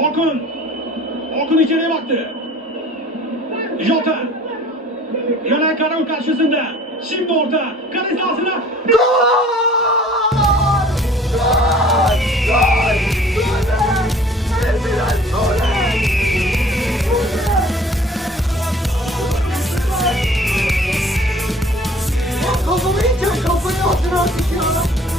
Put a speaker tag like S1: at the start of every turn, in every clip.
S1: Orkun. Orkun içeriye baktı. Jota. Yönen Karaman karşısında. Şimdi orta. Kale sahasına.
S2: Kafamı yiyeceğim, kafayı attın artık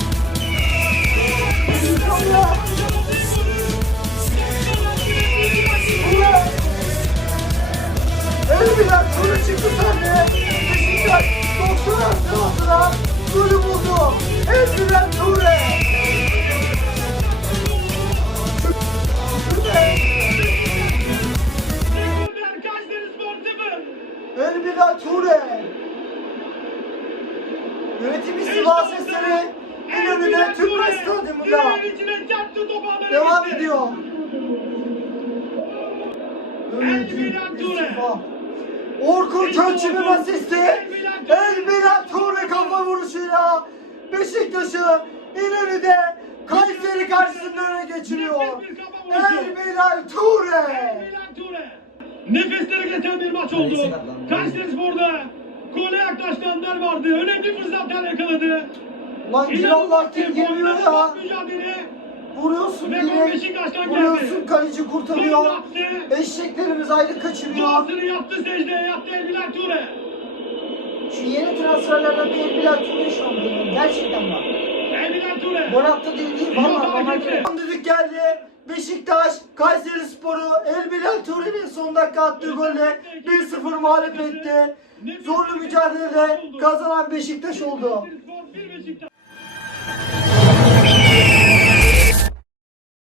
S2: Çıktı sende. Beşiktaş 90 artı golü buldu. El bilen Ture.
S1: Kayseri Spor 0.
S2: El bilen Ture. Yönetimi Sivas Eseri İnönü'de Tüpraş Stadyumunda devam ediyor.
S1: Ture.
S2: istifa. Orkun Kökçü'nün asisti. El Bilal Ture kafa vuruşuyla Beşiktaş'ı İnönü'de Kayseri karşısında öne geçiriyor. El Bilal Ture.
S1: Milan Ture. Nefesleri kesen bir maç oldu. Kayseri Spor'da gole yaklaşanlar vardı. Önemli fırsatlar yakaladı.
S2: Lan Gilallah kim geliyor ya?
S1: Mücadele.
S2: Vuruyorsun.
S1: Beşiktaş'tan
S2: Vuruyorsun kaleci kurtarıyor. Eşeklerimiz ayrı kaçırıyor.
S1: Duasını yaptı secdeye yaptı El Bilal Ture.
S2: Şu yeni transferlerden bir El Bilal Ture şu an benim. Gerçekten bak.
S1: El Bilal Ture.
S2: Gol attı değil değil. Valla
S1: et.
S2: Düdük geldi. Beşiktaş, Kayseri Sporu, El Bilal Ture'nin son dakika attığı golle 1-0 mağlup etti. Zorlu mücadelede kazanan Beşiktaş oldu.